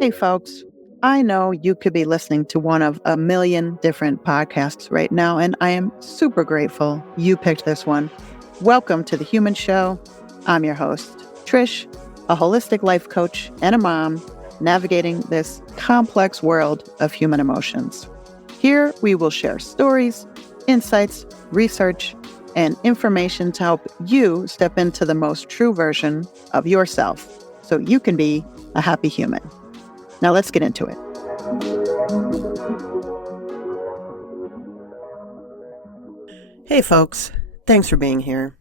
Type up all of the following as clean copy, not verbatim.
Hey, folks. I know you could be listening to one of a million different podcasts right now, and I am super grateful you picked this one. Welcome to The Human Show. I'm your host, Trish, a holistic life coach and a mom navigating this complex world of human emotions. Here, we will share stories, insights, research, and information to help you step into the most true version of yourself so you can be a happy human. Now let's get into it. Hey folks, thanks for being here.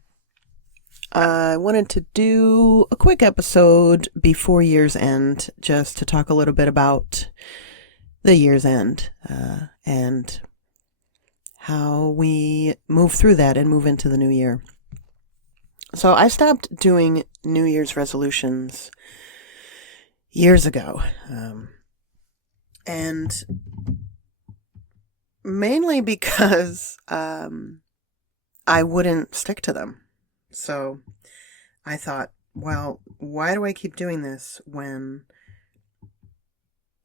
I wanted to do a quick episode before year's end just to talk a little bit about the year's end and how we move through that and move into the new year. So I stopped doing New Year's resolutions years ago. And mainly because I wouldn't stick to them. So I thought, well, why do I keep doing this when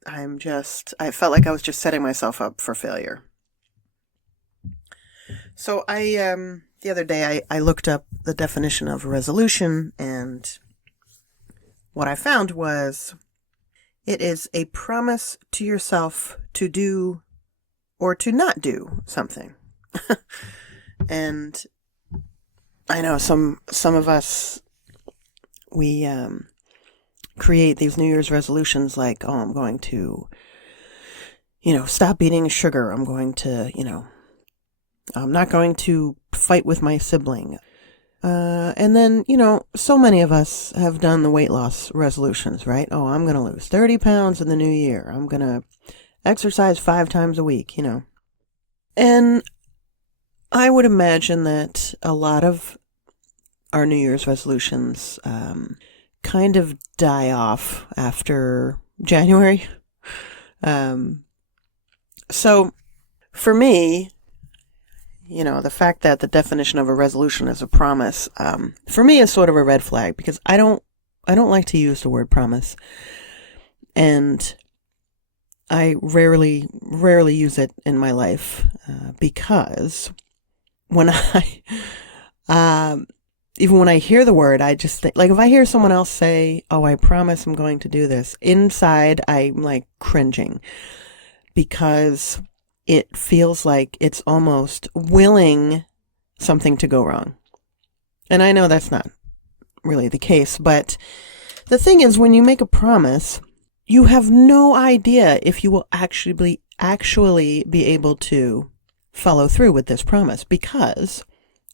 I felt like I was just setting myself up for failure. So the other day I looked up the definition of a resolution, and what I found was it is a promise to yourself to do or to not do something. And I know some of us, we create these New Year's resolutions like, oh, I'm going to, stop eating sugar. I'm going to, I'm not going to fight with my sibling. And then, so many of us have done the weight loss resolutions, right? Oh, I'm going to lose 30 pounds in the new year. I'm going to exercise 5 times a week, And I would imagine that a lot of our New Year's resolutions kind of die off after January. So for me, the fact that the definition of a resolution is a promise, for me is sort of a red flag, because I don't like to use the word promise. And I rarely use it in my life, because when even when I hear the word, I just think, like, if I hear someone else say, oh, I promise I'm going to do this, inside I'm like cringing, because it feels like it's almost willing something to go wrong. And I know that's not really the case, but the thing is, when you make a promise, you have no idea if you will actually be able to follow through with this promise, because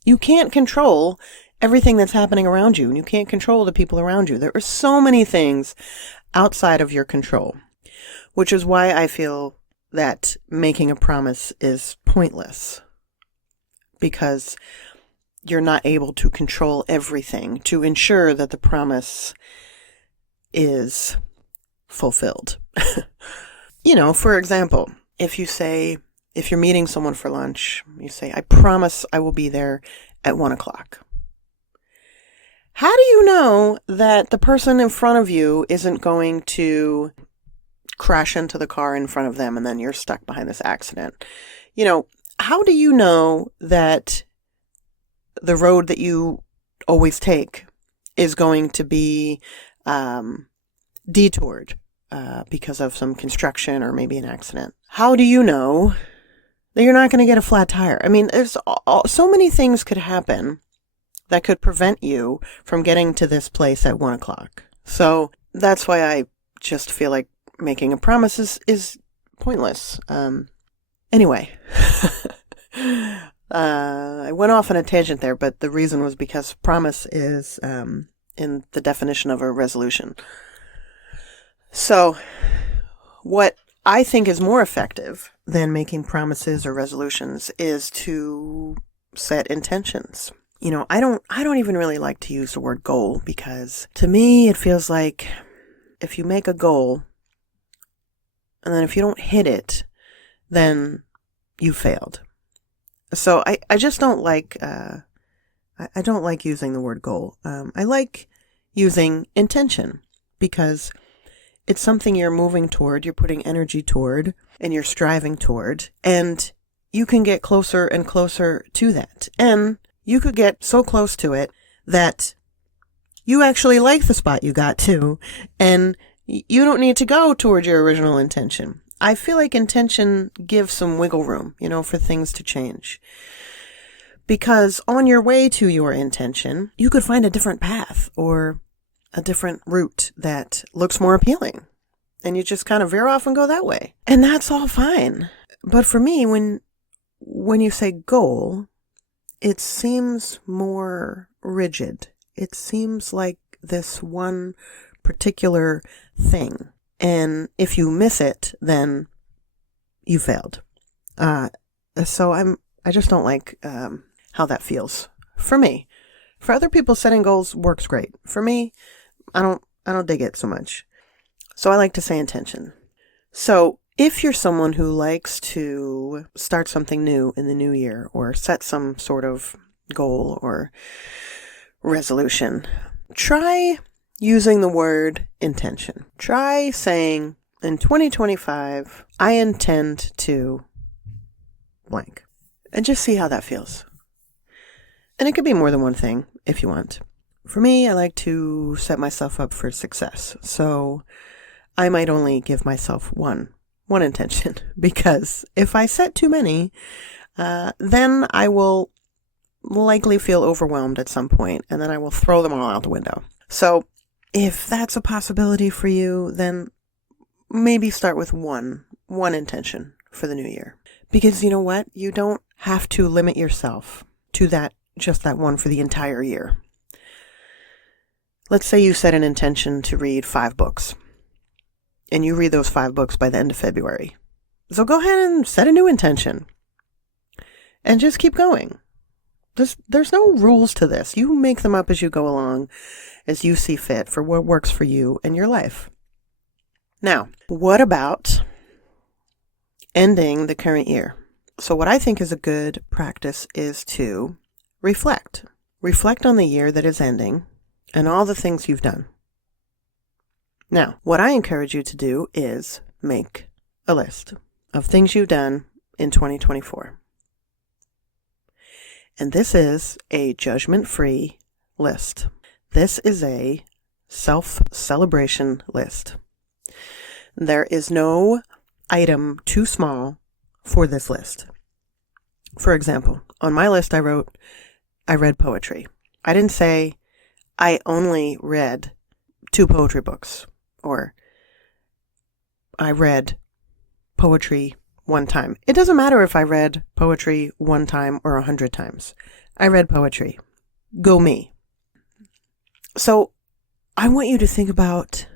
you can't control everything that's happening around you, and you can't control the people around you. There are so many things outside of your control, which is why I feel that making a promise is pointless, because you're not able to control everything to ensure that the promise is fulfilled. For example, if you're meeting someone for lunch, you say, I promise I will be there at 1:00. How do you know that the person in front of you isn't going to crash into the car in front of them and then you're stuck behind this accident? How do you know that the road that you always take is going to be detoured because of some construction or maybe an accident? How do you know that you're not going to get a flat tire? I mean, there's so many things could happen that could prevent you from getting to this place at 1:00. So that's why I just feel like making a promise is pointless. Anyway, I went off on a tangent there, but the reason was because promise is in the definition of a resolution. So what I think is more effective than making promises or resolutions is to set intentions. I don't even really like to use the word goal, because to me it feels like if you make a goal and then if you don't hit it, then you failed. So I just don't like I don't like using the word goal. I like using intention, because It's something you're moving toward, you're putting energy toward, and you're striving toward. And you can get closer and closer to that. And you could get so close to it that you actually like the spot you got to, and you don't need to go toward your original intention. I feel like intention gives some wiggle room, for things to change. Because on your way to your intention, you could find a different path or a different route that looks more appealing. And you just kind of veer off and go that way. And that's all fine. But for me, when you say goal, it seems more rigid. It seems like this one particular thing. And if you miss it, then you failed. So I just don't like how that feels for me. For other people, setting goals works great. For me, I don't dig it so much. So I like to say intention. So if you're someone who likes to start something new in the new year or set some sort of goal or resolution, try using the word intention. Try saying, in 2025, I intend to blank. And just see how that feels. And it could be more than one thing if you want. For me, I like to set myself up for success. So I might only give myself one intention, because if I set too many, then I will likely feel overwhelmed at some point, and then I will throw them all out the window. So if that's a possibility for you, then maybe start with one intention for the new year. Because you know what? You don't have to limit yourself to just that one for the entire year. Let's say you set an intention to read 5 books, and you read those 5 books by the end of February. So go ahead and set a new intention and just keep going. There's no rules to this. You make them up as you go along, as you see fit for what works for you and your life. Now, what about ending the current year? So what I think is a good practice is to reflect. Reflect on the year that is ending and all the things you've done. Now, what I encourage you to do is make a list of things you've done in 2024. And this is a judgment-free list. This is a self-celebration list. There is no item too small for this list. For example, on my list I read poetry. I didn't say I only read 2 poetry books, or I read poetry 1 time. It doesn't matter if I read poetry 1 time or 100 times. I read poetry. Go me. So I want you to think about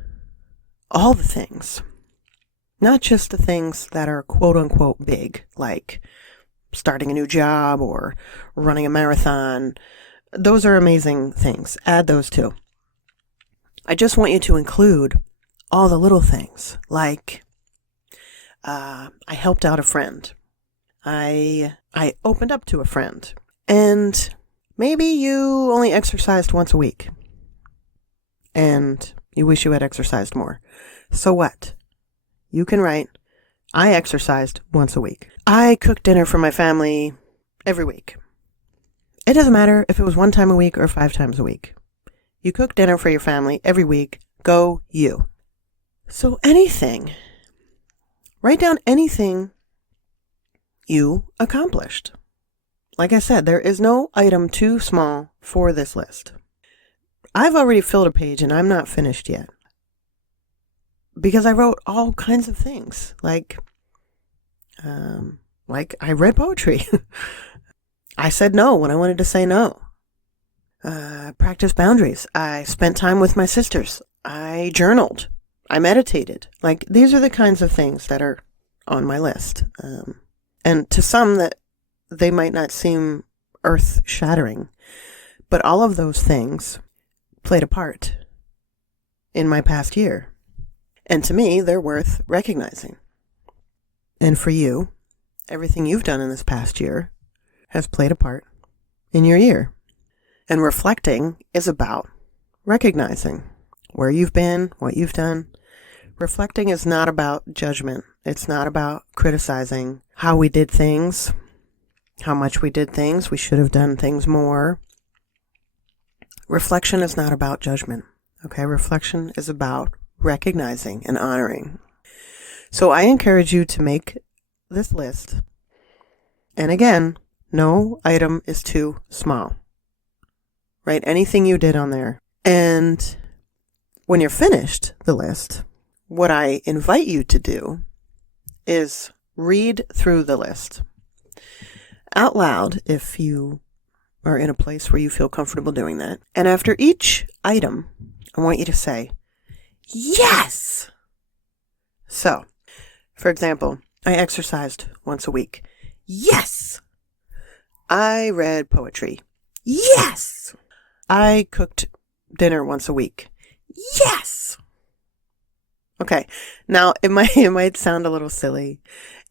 all the things, not just the things that are quote unquote big, like starting a new job or running a marathon. Those are amazing things. Add those too. I just want you to include all the little things, like I helped out a friend. I opened up to a friend. And maybe you only exercised once a week. And you wish you had exercised more. So what? You can write, I exercised once a week. I cooked dinner for my family every week. It doesn't matter if it was 1 time a week or 5 times a week. You cook dinner for your family every week. Go you. So anything. Write down anything you accomplished. Like I said, there is no item too small for this list. I've already filled a page and I'm not finished yet. Because I wrote all kinds of things. Like I read poetry. I said no when I wanted to say no. Practiced boundaries. I spent time with my sisters. I journaled. I meditated. Like, these are the kinds of things that are on my list. And to some that they might not seem earth-shattering, but all of those things played a part in my past year. And to me, they're worth recognizing. And for you, everything you've done in this past year has played a part in your year. And reflecting is about recognizing where you've been, what you've done, Reflecting is not about judgment. It's not about criticizing how we did things, how much we did things. We should have done things more. Reflection is not about judgment. Okay, reflection is about recognizing and honoring. So I encourage you to make this list. And again, no item is too small. Right? Anything you did on there. And when you're finished the list, what I invite you to do is read through the list out loud if you are in a place where you feel comfortable doing that. And after each item, I want you to say, yes! So, for example, I exercised once a week. Yes! I read poetry. Yes! I cooked dinner once a week. Yes! Okay, now it might sound a little silly,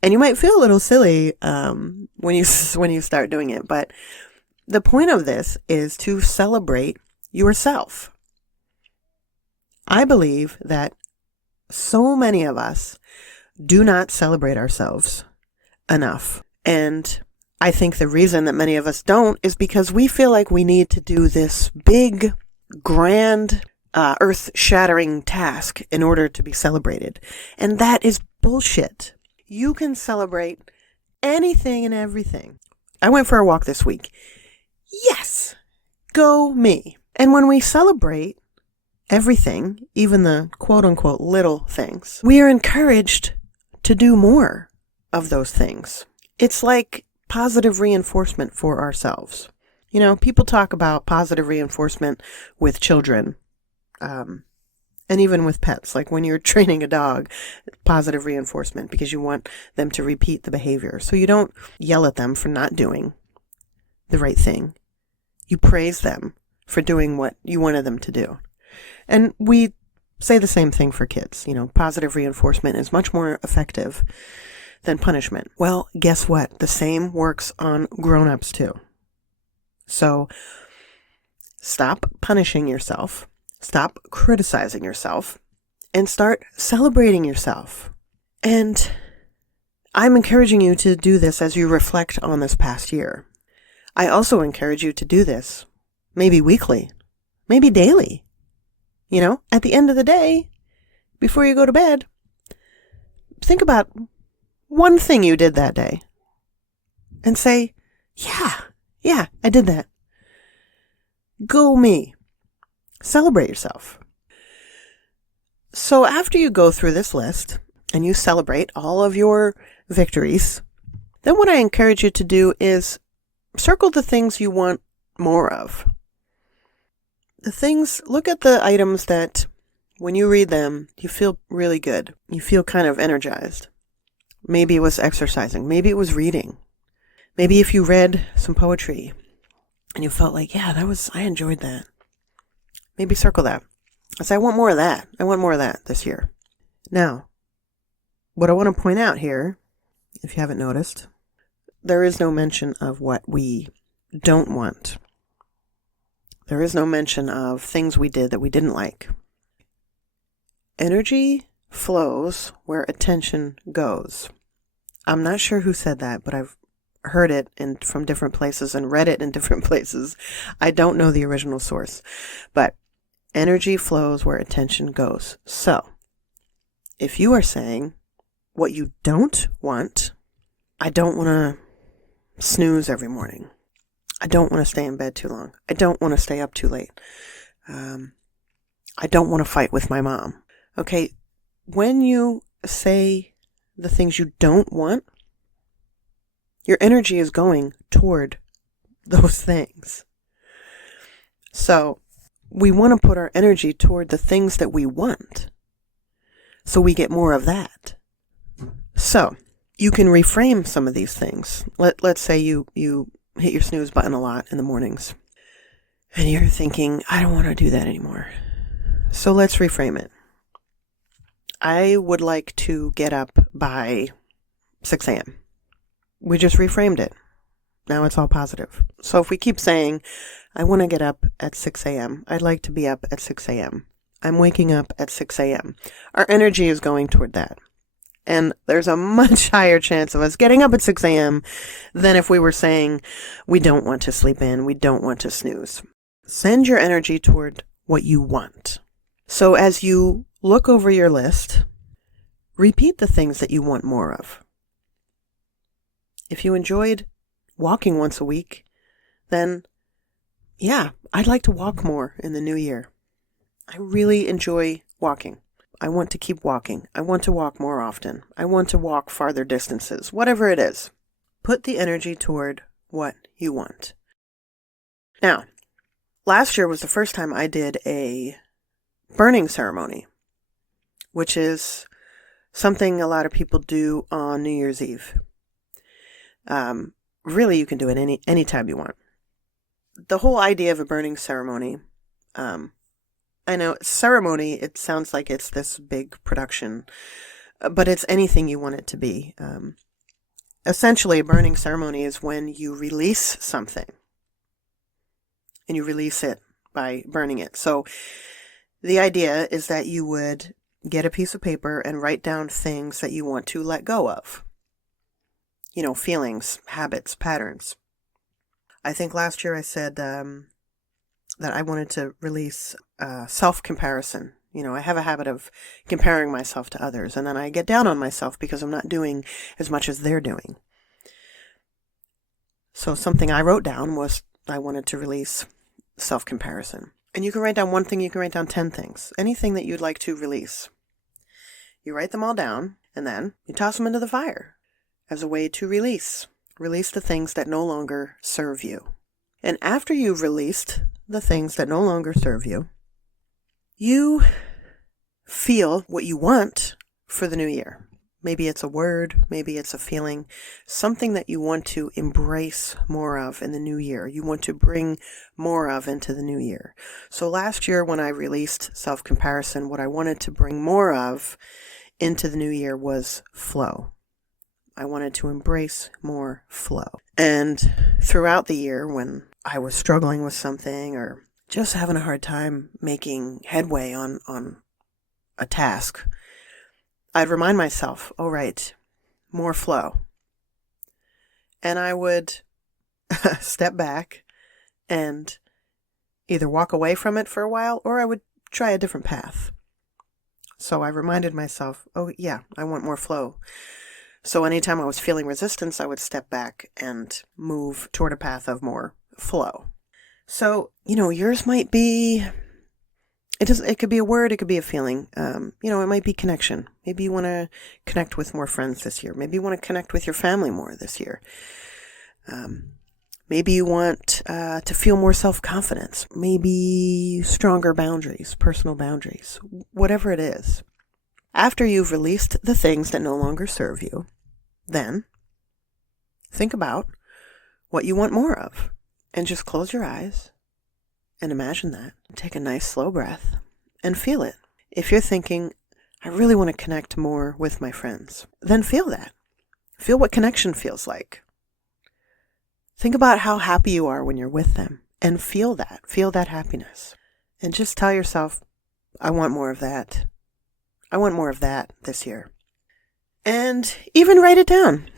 and you might feel a little silly when you start doing it, but the point of this is to celebrate yourself. I believe that so many of us do not celebrate ourselves enough, and I think the reason that many of us don't is because we feel like we need to do this big, grand, earth-shattering task in order to be celebrated. And that is bullshit. You can celebrate anything and everything. I went for a walk this week. Yes! Go me. And when we celebrate everything, even the quote-unquote little things, we are encouraged to do more of those things. It's like positive reinforcement for ourselves. You know, people talk about positive reinforcement with children. And even with pets, like when you're training a dog, positive reinforcement because you want them to repeat the behavior. So you don't yell at them for not doing the right thing. You praise them for doing what you wanted them to do. And we say the same thing for kids. You know, positive reinforcement is much more effective than punishment. Well, guess what? The same works on grown-ups too. So stop punishing yourself. Stop criticizing yourself and start celebrating yourself. And I'm encouraging you to do this as you reflect on this past year. I also encourage you to do this maybe weekly, maybe daily. You know, at the end of the day, before you go to bed, think about one thing you did that day and say, yeah, I did that. Go me. Celebrate yourself. So after you go through this list and you celebrate all of your victories, then what I encourage you to do is circle the things you want more of. Look at the items that when you read them, you feel really good. You feel kind of energized. Maybe it was exercising. Maybe it was reading. Maybe if you read some poetry and you felt like, yeah, I enjoyed that. Maybe circle that. I want more of that. I want more of that this year. Now, what I want to point out here, if you haven't noticed, there is no mention of what we don't want. There is no mention of things we did that we didn't like. Energy flows where attention goes. I'm not sure who said that, but I've heard it from different places and read it in different places. I don't know the original source, but energy flows where attention goes. So, if you are saying what you don't want, I don't want to snooze every morning. I don't want to stay in bed too long. I don't want to stay up too late. I don't want to fight with my mom. Okay, when you say the things you don't want, your energy is going toward those things. So, we want to put our energy toward the things that we want, so we get more of that. So, you can reframe some of these things. Let's say you hit your snooze button a lot in the mornings, and you're thinking, I don't want to do that anymore. So let's reframe it. I would like to get up by 6 a.m. We just reframed it. Now it's all positive. So if we keep saying, I want to get up at 6 a.m., I'd like to be up at 6 a.m., I'm waking up at 6 a.m. Our energy is going toward that. And there's a much higher chance of us getting up at 6 a.m. than if we were saying we don't want to sleep in, we don't want to snooze. Send your energy toward what you want. So as you look over your list, repeat the things that you want more of. If you enjoyed walking once a week, then yeah, I'd like to walk more in the new year. I really enjoy walking. I want to keep walking. I want to walk more often. I want to walk farther distances. Whatever it is, put the energy toward what you want. Now, last year was the first time I did a burning ceremony, which is something a lot of people do on New Year's Eve. Really, you can do it any time you want. The whole idea of a burning ceremony, I know ceremony, it sounds like it's this big production, but it's anything you want it to be. Essentially, a burning ceremony is when you release something, and you release it by burning it. So the idea is that you would get a piece of paper and write down things that you want to let go of. You know, feelings, habits, patterns. I think last year I said that I wanted to release self-comparison. You know, I have a habit of comparing myself to others, and then I get down on myself because I'm not doing as much as they're doing. So something I wrote down was I wanted to release self-comparison. And you can write down one thing, you can write down 10 things. Anything that you'd like to release. You write them all down, and then you toss them into the fire as a way to release. Release the things that no longer serve you. And after you've released the things that no longer serve you, you feel what you want for the new year. Maybe it's a word, maybe it's a feeling, something that you want to embrace more of in the new year. You want to bring more of into the new year. So last year when I released self-comparison, what I wanted to bring more of into the new year was flow. I wanted to embrace more flow. And throughout the year when I was struggling with something or just having a hard time making headway on a task, I'd remind myself, all right, more flow. And I would step back and either walk away from it for a while or I would try a different path. So I reminded myself, oh yeah, I want more flow. So anytime I was feeling resistance, I would step back and move toward a path of more flow. So, you know, yours might be, it could be a word, it could be a feeling. It might be connection. Maybe you want to connect with more friends this year. Maybe you want to connect with your family more this year. Maybe you want to feel more self-confidence. Maybe stronger boundaries, personal boundaries, whatever it is. After you've released the things that no longer serve you, then think about what you want more of. And just close your eyes and imagine that. Take a nice slow breath and feel it. If you're thinking, I really want to connect more with my friends, then feel that. Feel what connection feels like. Think about how happy you are when you're with them and feel that. Feel that happiness. And just tell yourself, I want more of that. I want more of that this year. And even write it down.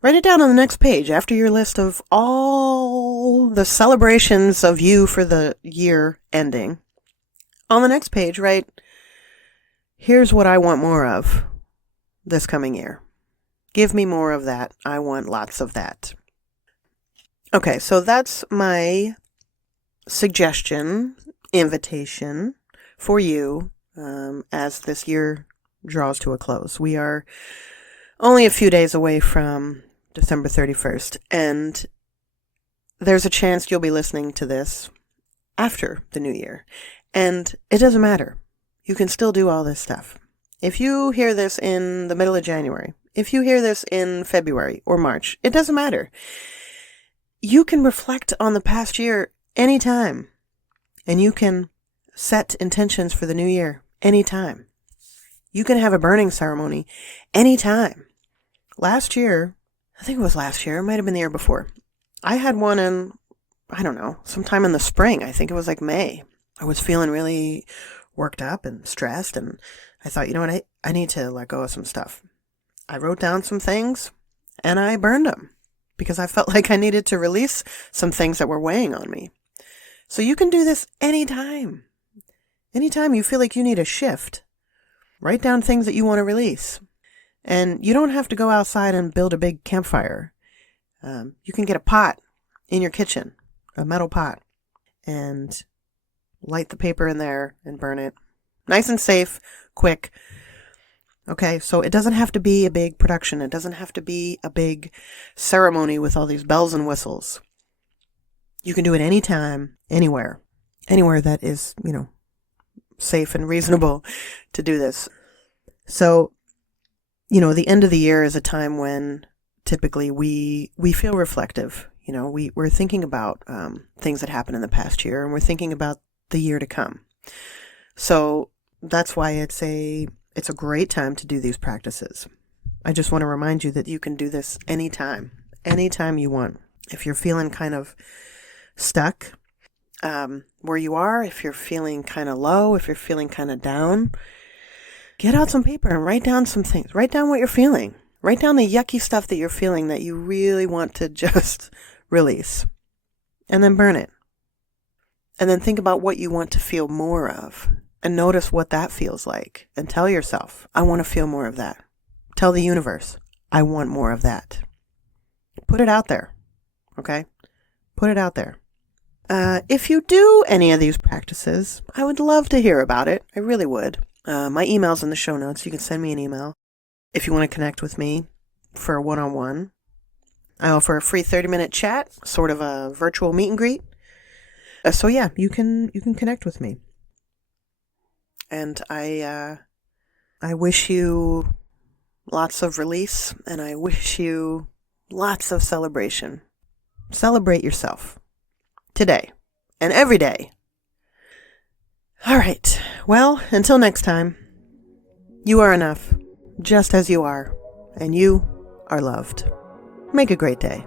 Write it down on the next page after your list of all the celebrations of you for the year ending. On the next page, write, here's what I want more of this coming year. Give me more of that. I want lots of that. Okay, so that's my suggestion, invitation for you as this year draws to a close. We are only a few days away from December 31st, and there's a chance you'll be listening to this after the new year. And it doesn't matter. You can still do all this stuff. If you hear this in the middle of January, if you hear this in February or March, it doesn't matter. You can reflect on the past year anytime, and you can set intentions for the new year anytime. You can have a burning ceremony anytime. Last year, I think it was last year, it might have been the year before, I had one in, I don't know, sometime in the spring. I think it was like May I was feeling really worked up and stressed, and I thought, you know what, I need to let go of some stuff. I wrote down some things and I burned them because I felt like I needed to release some things that were weighing on me. So you can do this anytime. Anytime you feel like you need a shift, write down things that you want to release. And you don't have to go outside and build a big campfire. You can get a pot in your kitchen, a metal pot, and light the paper in there and burn it. Nice and safe, quick. Okay, so it doesn't have to be a big production. It doesn't have to be a big ceremony with all these bells and whistles. You can do it anytime, anywhere. Anywhere that is, safe and reasonable to do this. So, the end of the year is a time when typically we feel reflective. We're thinking about things that happened in the past year, and we're thinking about the year to come. So that's why it's a great time to do these practices. I just want to remind you that you can do this anytime you want. If you're feeling kind of stuck where you are, if you're feeling kind of low, if you're feeling kind of down, get out some paper and write down some things. Write down what you're feeling. Write down the yucky stuff that you're feeling that you really want to just release. And then burn it. And then think about what you want to feel more of. And notice what that feels like. And tell yourself, I want to feel more of that. Tell the universe, I want more of that. Put it out there. Okay? Put it out there. If you do any of these practices, I would love to hear about it. I really would. My email's in the show notes. You can send me an email if you want to connect with me for a one-on-one. I offer a free 30-minute chat, sort of a virtual meet and greet. So yeah, you can connect with me. And I wish you lots of release, and I wish you lots of celebration. Celebrate yourself. Today. And every day. All right. Well, until next time, you are enough, just as you are, and you are loved. Make a great day.